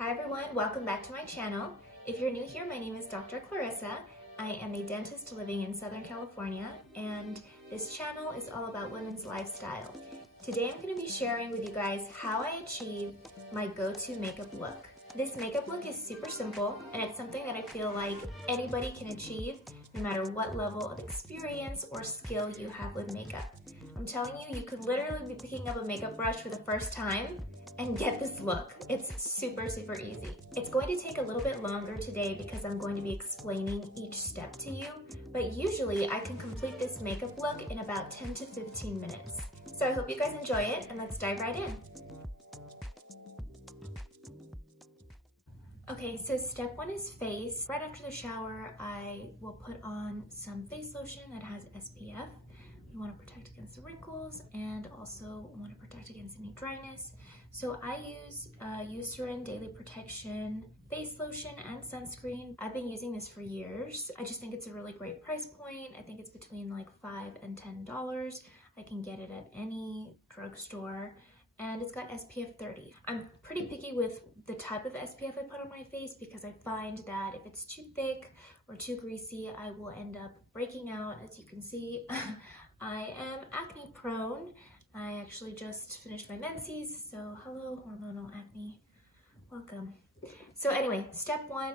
Hi everyone, welcome back to my channel. If you're new here, my name is Dr. Clarissa. I am a dentist living in Southern California, and this channel is all about women's lifestyle. Today I'm going to be sharing with you guys how I achieve my go-to makeup look. This makeup look is super simple, and it's something that I feel like anybody can achieve no matter what level of experience or skill you have with makeup. I'm telling you, you could literally be picking up a makeup brush for the first time and get this look. It's super easy. It's going to take a little bit longer today because I'm going to be explaining each step to you, but usually I can complete this makeup look in about 10 to 15 minutes. So I hope you guys enjoy it, and let's dive right in. Okay, so step one is face. Right after the shower, I will put on some face lotion that has SPF. We want to protect against the wrinkles and also want to protect against any dryness. So I use Eucerin Daily Protection face lotion and sunscreen. I've been using this for years. I just think it's a really great price point. I think it's between like $5 and $10. I can get it at any drugstore, and it's got SPF 30. I'm pretty picky with the type of SPF I put on my face because I find that if it's too thick or too greasy, I will end up breaking out. As you can see, I am acne prone. I actually just finished my menses, so hello hormonal acne, welcome. So anyway, step one,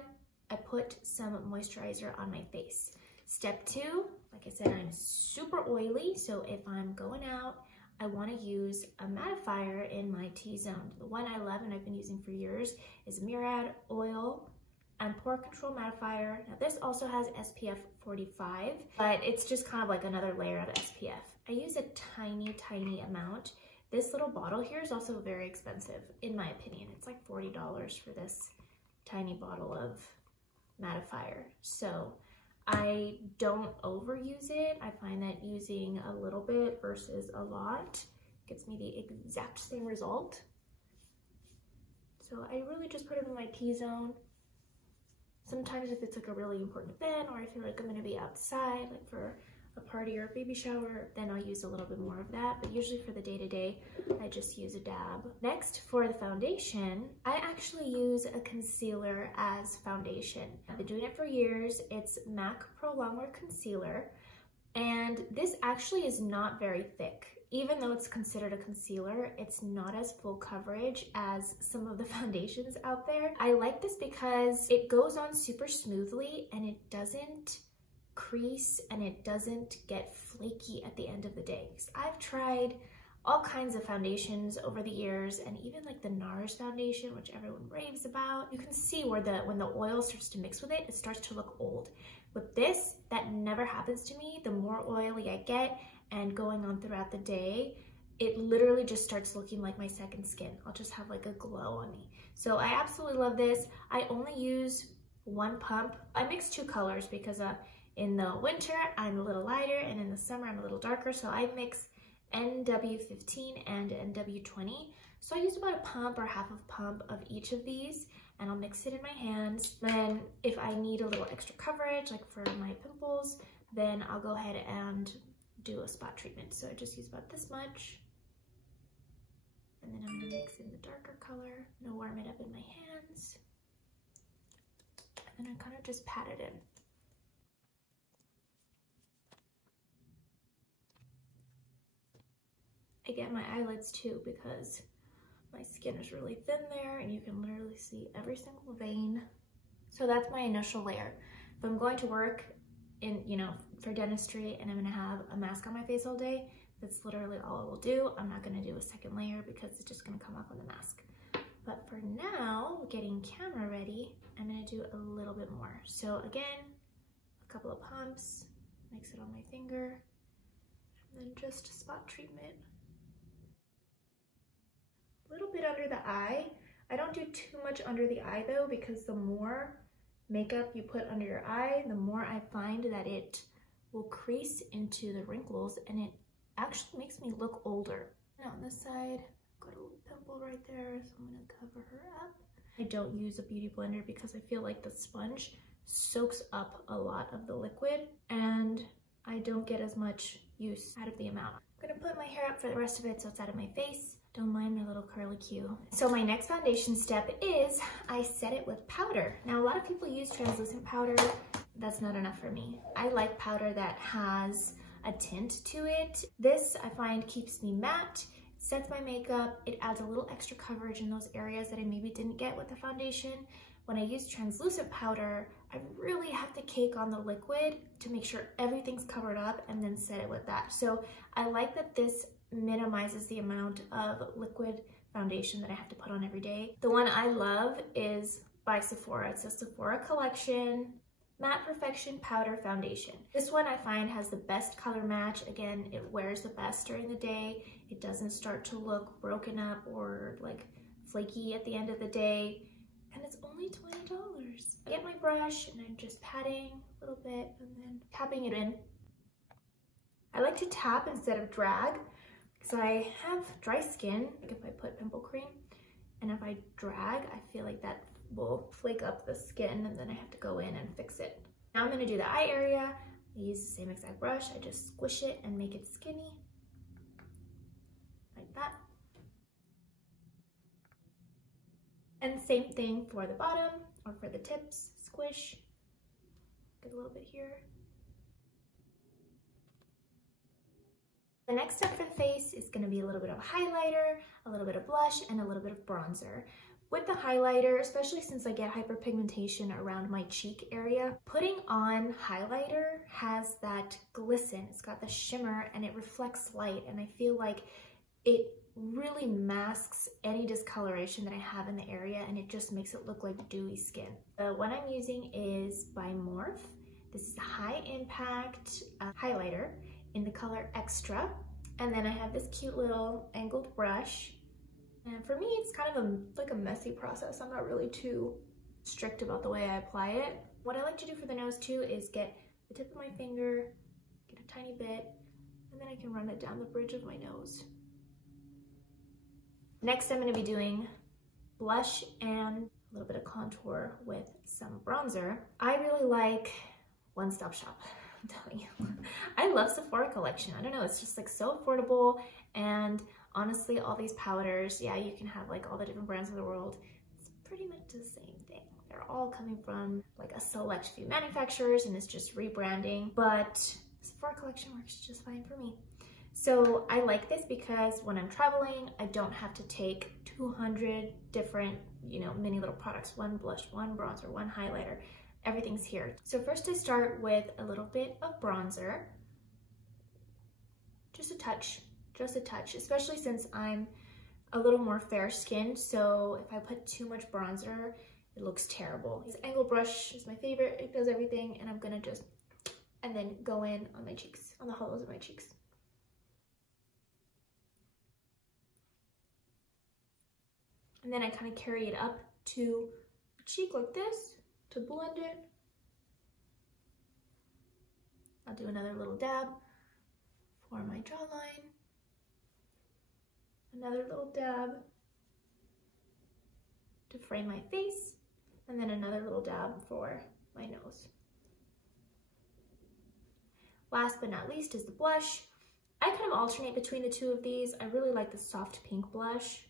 I put some moisturizer on my face. Step two, like I said, I'm super oily, so if I'm going out, I want to use a mattifier in my T-zone. The one I love and I've been using for years is Murad Oil and Pore Control Mattifier. Now this also has SPF 45, but it's just kind of like another layer of SPF. I use a tiny amount. This little bottle here is also very expensive, in my opinion. It's like $40 for this tiny bottle of mattifier. So I don't overuse it. I find that using a little bit versus a lot gets me the exact same result. So I really just put it in my T-zone. Sometimes if it's like a really important event or I feel like I'm gonna be outside, like for a party or a baby shower, then I'll use a little bit more of that. But usually for the day-to-day, I just use a dab. Next, for the foundation, I actually use a concealer as foundation. I've been doing it for years. It's MAC Pro Longwear Concealer. And this actually is not very thick. Even though it's considered a concealer, it's not as full coverage as some of the foundations out there. I like this because it goes on super smoothly and it doesn't crease and it doesn't get flaky at the end of the day. I've tried all kinds of foundations over the years, and even like the NARS foundation, which everyone raves about, you can see where when the oil starts to mix with it, it starts to look old. With this, that never happens to me. The more oily I get and going on throughout the day, it literally just starts looking like my second skin. I'll just have like a glow on me. So I absolutely love this. I only use one pump. I mix two colors because in the winter, I'm a little lighter, and in the summer, I'm a little darker. So I mix NW15 and NW20. So I use about a pump or half a pump of each of these, and I'll mix it in my hands. Then if I need a little extra coverage, like for my pimples, then I'll go ahead and do a spot treatment. So I just use about this much. And then I'm gonna mix in the darker color. I'm gonna warm it up in my hands. And then I kind of just pat it in. I get my eyelids too because my skin is really thin there and you can literally see every single vein. So that's my initial layer. If I'm going to work in, for dentistry and I'm gonna have a mask on my face all day, that's literally all I will do. I'm not gonna do a second layer because it's just gonna come off on the mask. But for now, getting camera ready, I'm gonna do a little bit more. So again, a couple of pumps, mix it on my finger, and then just a spot treatment. A little bit under the eye. I don't do too much under the eye though, because the more makeup you put under your eye, the more I find that it will crease into the wrinkles and it actually makes me look older. Now on this side, got a little pimple right there, so I'm gonna cover her up. I don't use a beauty blender because I feel like the sponge soaks up a lot of the liquid and I don't get as much use out of the amount. I'm gonna put my hair up for the rest of it so it's out of my face. Don't mind my little curly Q. So my next foundation step is I set it with powder. Now a lot of people use translucent powder. That's not enough for me. I like powder that has a tint to it. This I find keeps me matte, sets my makeup, it adds a little extra coverage in those areas that I maybe didn't get with the foundation. When I use translucent powder, I really have to cake on the liquid to make sure everything's covered up and then set it with that. So I like that this minimizes the amount of liquid foundation that I have to put on every day. The one I love is by Sephora. It's a Sephora Collection Matte Perfection Powder Foundation. This one I find has the best color match. Again, it wears the best during the day. It doesn't start to look broken up or like flaky at the end of the day. And it's only $20. I get my brush and I'm just patting a little bit and then tapping it in. I like to tap instead of drag because I have dry skin. Like if I put pimple cream and if I drag, I feel like that will flake up the skin and then I have to go in and fix it. Now I'm gonna do the eye area. I use the same exact brush. I just squish it and make it skinny, like that. And same thing for the bottom or for the tips, squish, get a little bit here. The next step for the face is gonna be a little bit of highlighter, a little bit of blush, and a little bit of bronzer. With the highlighter, especially since I get hyperpigmentation around my cheek area, putting on highlighter has that glisten. It's got the shimmer and it reflects light, and I feel like it really masks any discoloration that I have in the area, and it just makes it look like dewy skin. The one I'm using is by Morphe. This is a high impact highlighter in the color Extra. And then I have this cute little angled brush. And for me, it's kind of like a messy process. I'm not really too strict about the way I apply it. What I like to do for the nose too is get the tip of my finger, get a tiny bit, and then I can run it down the bridge of my nose. Next, I'm gonna be doing blush and a little bit of contour with some bronzer. I really like One Stop Shop, I'm telling you. I love Sephora Collection. I don't know, it's just like so affordable, and honestly, all these powders, yeah, you can have like all the different brands of the world. It's pretty much the same thing. They're all coming from like a select few manufacturers, and it's just rebranding, but Sephora Collection works just fine for me. So I like this because when I'm traveling, I don't have to take 200 different, mini little products, one blush, one bronzer, one highlighter, everything's here. So first I start with a little bit of bronzer, just a touch, especially since I'm a little more fair skinned. So if I put too much bronzer, it looks terrible. This angle brush is my favorite. It does everything, and I'm gonna just, and then go in on my cheeks, on the hollows of my cheeks. And then I kind of carry it up to the cheek like this to blend it. I'll do another little dab for my jawline. Another little dab to frame my face, and then another little dab for my nose. Last but not least is the blush. I kind of alternate between the two of these. I really like the soft pink blush,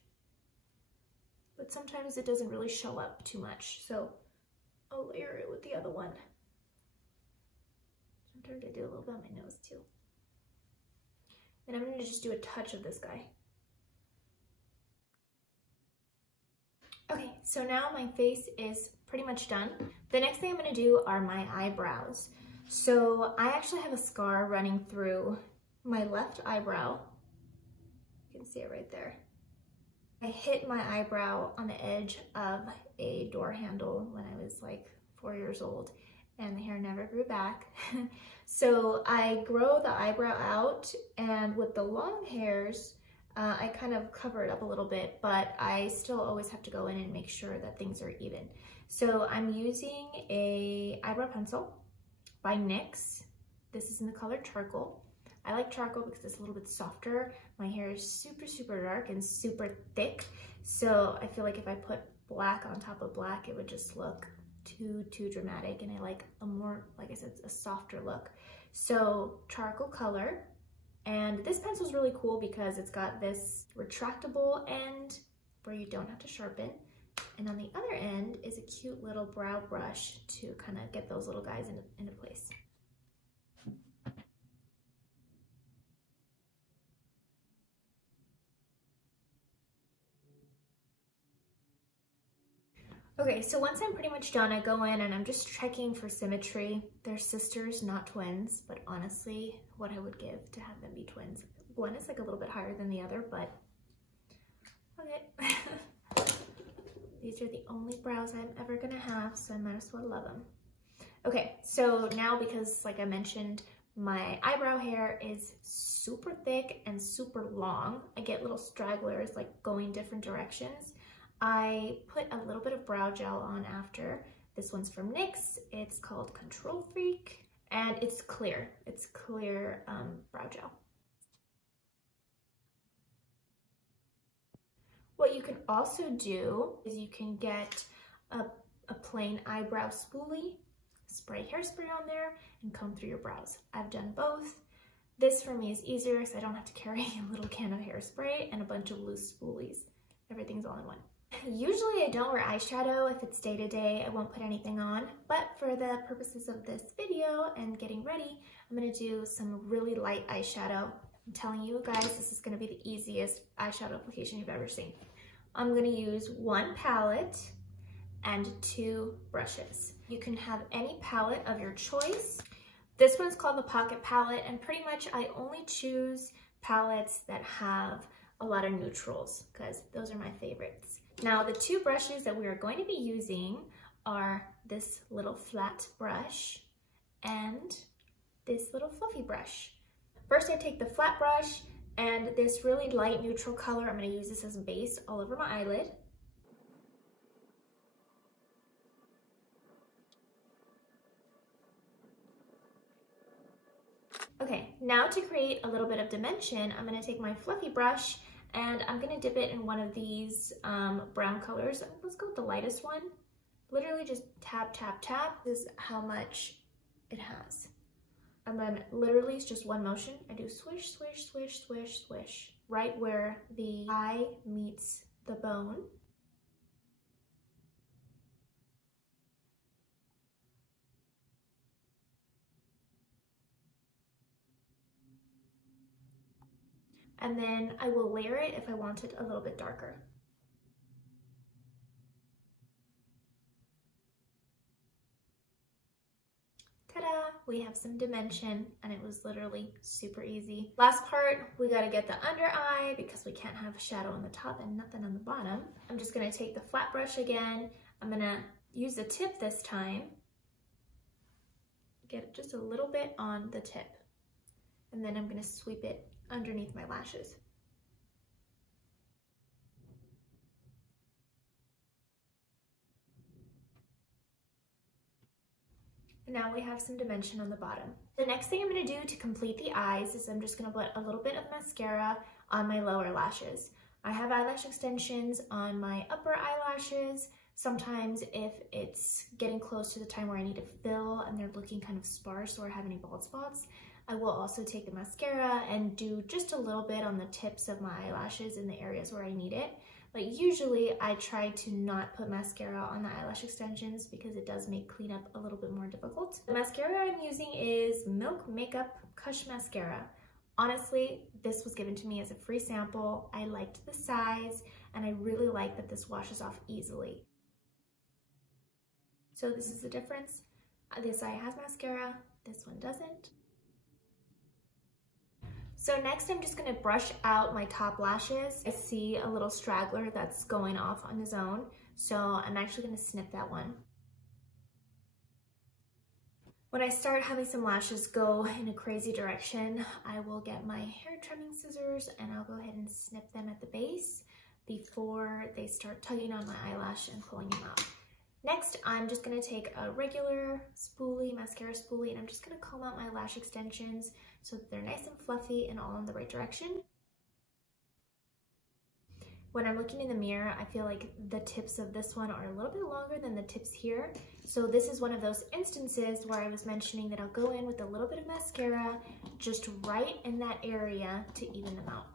but sometimes it doesn't really show up too much, so I'll layer it with the other one. Sometimes I do a little bit on my nose too. And I'm gonna just do a touch of this guy. Okay, so now my face is pretty much done. The next thing I'm gonna do are my eyebrows. So I actually have a scar running through my left eyebrow. You can see it right there. I hit my eyebrow on the edge of a door handle when I was like 4 years old, and the hair never grew back. So I grow the eyebrow out, and with the long hairs, I kind of cover it up a little bit, but I still always have to go in and make sure that things are even. So I'm using a eyebrow pencil by NYX. This is in the color Charcoal. I like charcoal because it's a little bit softer. My hair is super, super dark and super thick. So I feel like if I put black on top of black, it would just look too dramatic. And I like a more, like I said, a softer look. So charcoal color. And this pencil is really cool because it's got this retractable end where you don't have to sharpen. And on the other end is a cute little brow brush to kind of get those little guys into place. Okay, so once I'm pretty much done, I go in and I'm just checking for symmetry. They're sisters, not twins, but honestly, what I would give to have them be twins. One is like a little bit higher than the other, but okay. These are the only brows I'm ever gonna have, so I might as well love them. Okay, so now because like I mentioned, my eyebrow hair is super thick and super long. I get little stragglers like going different directions. I put a little bit of brow gel on after. This one's from NYX. It's called Control Freak, and it's clear. It's clear brow gel. What you can also do is you can get a plain eyebrow spoolie, spray hairspray on there, and comb through your brows. I've done both. This for me is easier because I don't have to carry a little can of hairspray and a bunch of loose spoolies. Everything's all in one. Usually I don't wear eyeshadow. If it's day to day, I won't put anything on, but for the purposes of this video and getting ready, I'm gonna do some really light eyeshadow. I'm telling you guys, this is gonna be the easiest eyeshadow application you've ever seen. I'm gonna use one palette and 2 brushes. You can have any palette of your choice. This one's called the Pocket Palette, and pretty much I only choose palettes that have a lot of neutrals because those are my favorites. Now the 2 brushes that we are going to be using are this little flat brush and this little fluffy brush. First I take the flat brush and this really light neutral color. I'm going to use this as a base all over my eyelid. Okay, now to create a little bit of dimension, I'm going to take my fluffy brush and I'm gonna dip it in one of these brown colors. Let's go with the lightest one. Literally just tap, tap, tap. This is how much it has. And then literally it's just one motion. I do swish, swish, swish, swish, swish, right where the eye meets the bone. And then I will layer it if I want it a little bit darker. Ta-da! We have some dimension, and it was literally super easy. Last part, we gotta get the under eye because we can't have a shadow on the top and nothing on the bottom. I'm just gonna take the flat brush again. I'm gonna use the tip this time. Get just a little bit on the tip. And then I'm gonna sweep it underneath my lashes. And now we have some dimension on the bottom. The next thing I'm gonna do to complete the eyes is I'm just gonna put a little bit of mascara on my lower lashes. I have eyelash extensions on my upper eyelashes. Sometimes if it's getting close to the time where I need to fill and they're looking kind of sparse or have any bald spots, I will also take the mascara and do just a little bit on the tips of my eyelashes in the areas where I need it. But usually I try to not put mascara on the eyelash extensions because it does make cleanup a little bit more difficult. The mascara I'm using is Milk Makeup Kush Mascara. Honestly, this was given to me as a free sample. I liked the size and I really like that this washes off easily. So this is the difference. This eye has mascara, this one doesn't. So next I'm just gonna brush out my top lashes. I see a little straggler that's going off on his own, so I'm actually gonna snip that one. When I start having some lashes go in a crazy direction, I will get my hair trimming scissors and I'll go ahead and snip them at the base before they start tugging on my eyelash and pulling them out. Next, I'm just gonna take a regular spoolie, mascara spoolie, and I'm just gonna comb out my lash extensions so that they're nice and fluffy and all in the right direction. When I'm looking in the mirror, I feel like the tips of this one are a little bit longer than the tips here. So this is one of those instances where I was mentioning that I'll go in with a little bit of mascara just right in that area to even them out.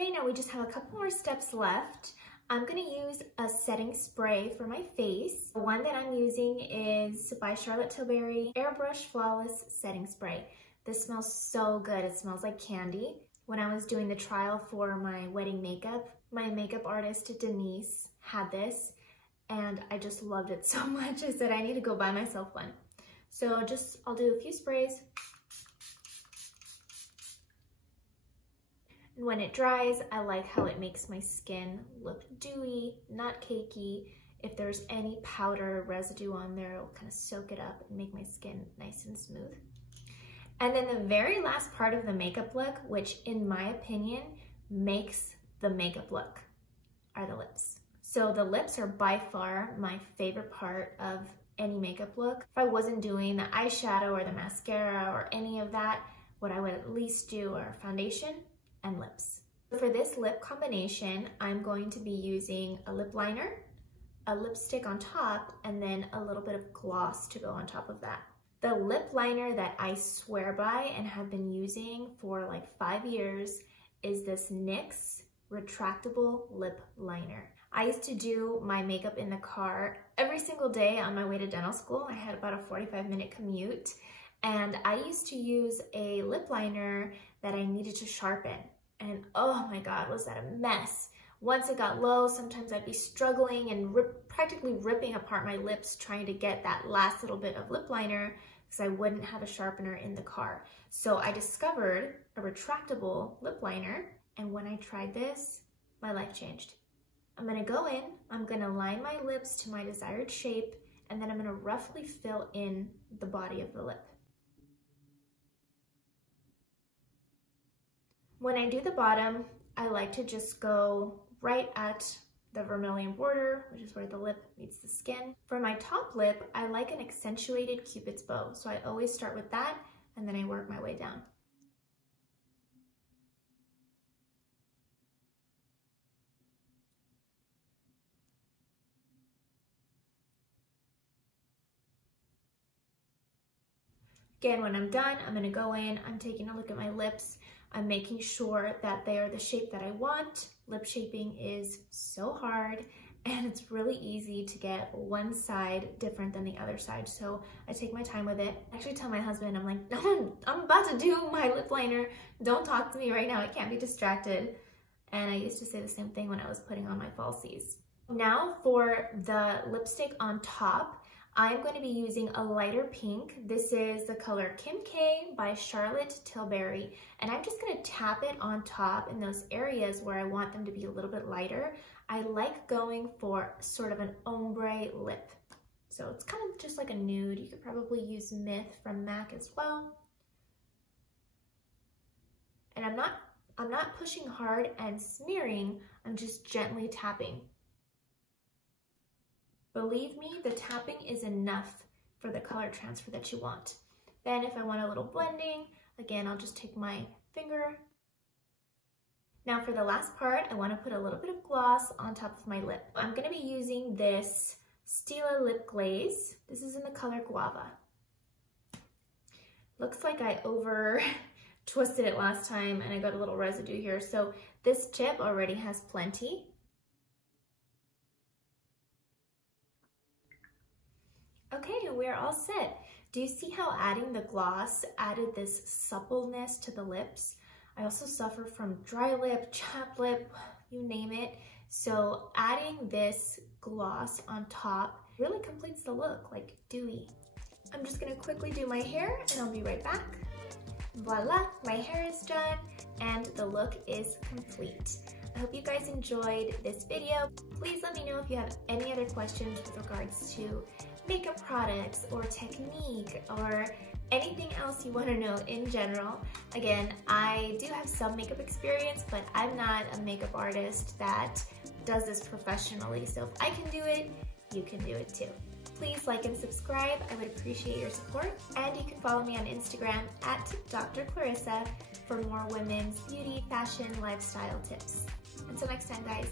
Okay, now we just have a couple more steps left. I'm gonna use a setting spray for my face. The one that I'm using is by Charlotte Tilbury Airbrush Flawless Setting Spray. This smells so good. It smells like candy. When I was doing the trial for my wedding makeup, my makeup artist Denise had this and I just loved it so much. I said I need to go buy myself one. So I'll do a few sprays. And when it dries, I like how it makes my skin look dewy, not cakey. If there's any powder residue on there, it'll kind of soak it up and make my skin nice and smooth. And then the very last part of the makeup look, which in my opinion makes the makeup look, are the lips. So the lips are by far my favorite part of any makeup look. If I wasn't doing the eyeshadow or the mascara or any of that, what I would at least do are foundation and lips. For this lip combination, I'm going to be using a lip liner, a lipstick on top, and then a little bit of gloss to go on top of that. The lip liner that I swear by and have been using for like 5 years is this NYX retractable lip liner. I used to do my makeup in the car every single day on my way to dental school. I had about a 45-minute commute, and I used to use a lip liner that I needed to sharpen. And oh my God, was that a mess. Once it got low, sometimes I'd be struggling and practically ripping apart my lips trying to get that last little bit of lip liner because I wouldn't have a sharpener in the car. So I discovered a retractable lip liner, and when I tried this, my life changed. I'm gonna go in, I'm gonna line my lips to my desired shape, and then I'm gonna roughly fill in the body of the lip. When I do the bottom, I like to just go right at the vermilion border, which is where the lip meets the skin. For my top lip, I like an accentuated Cupid's bow. So I always start with that, and then I work my way down. Again, when I'm done, I'm gonna go in, I'm taking a look at my lips, I'm making sure that they are the shape that I want. Lip shaping is so hard, and it's really easy to get one side different than the other side. So I take my time with it. I actually tell my husband, I'm like, I'm about to do my lip liner. Don't talk to me right now, I can't be distracted. And I used to say the same thing when I was putting on my falsies. Now for the lipstick on top, I'm going to be using a lighter pink. This is the color Kim K by Charlotte Tilbury. And I'm just going to tap it on top in those areas where I want them to be a little bit lighter. I like going for sort of an ombre lip. So it's kind of just like a nude. You could probably use Myth from MAC as well. And I'm not pushing hard and smearing, I'm just gently tapping. Believe me, the tapping is enough for the color transfer that you want. Then if I want a little blending, again, I'll just take my finger. Now for the last part, I want to put a little bit of gloss on top of my lip. I'm going to be using this Stila Lip Glaze. This is in the color Guava. Looks like I over twisted it last time and I got a little residue here. So this tip already has plenty. Okay, we're all set. Do you see how adding the gloss added this suppleness to the lips? I also suffer from dry lip, chapped lip, you name it. So adding this gloss on top really completes the look, like dewy. I'm just gonna quickly do my hair and I'll be right back. Voila, my hair is done and the look is complete. I hope you guys enjoyed this video. Please let me know if you have any other questions with regards to makeup products or technique or anything else you want to know in general. Again, I do have some makeup experience, but I'm not a makeup artist that does this professionally. So if I can do it, you can do it too. Please like and subscribe. I would appreciate your support. And you can follow me on Instagram at Dr. Clarissa for for more women's beauty, fashion, lifestyle tips. Until next time, guys.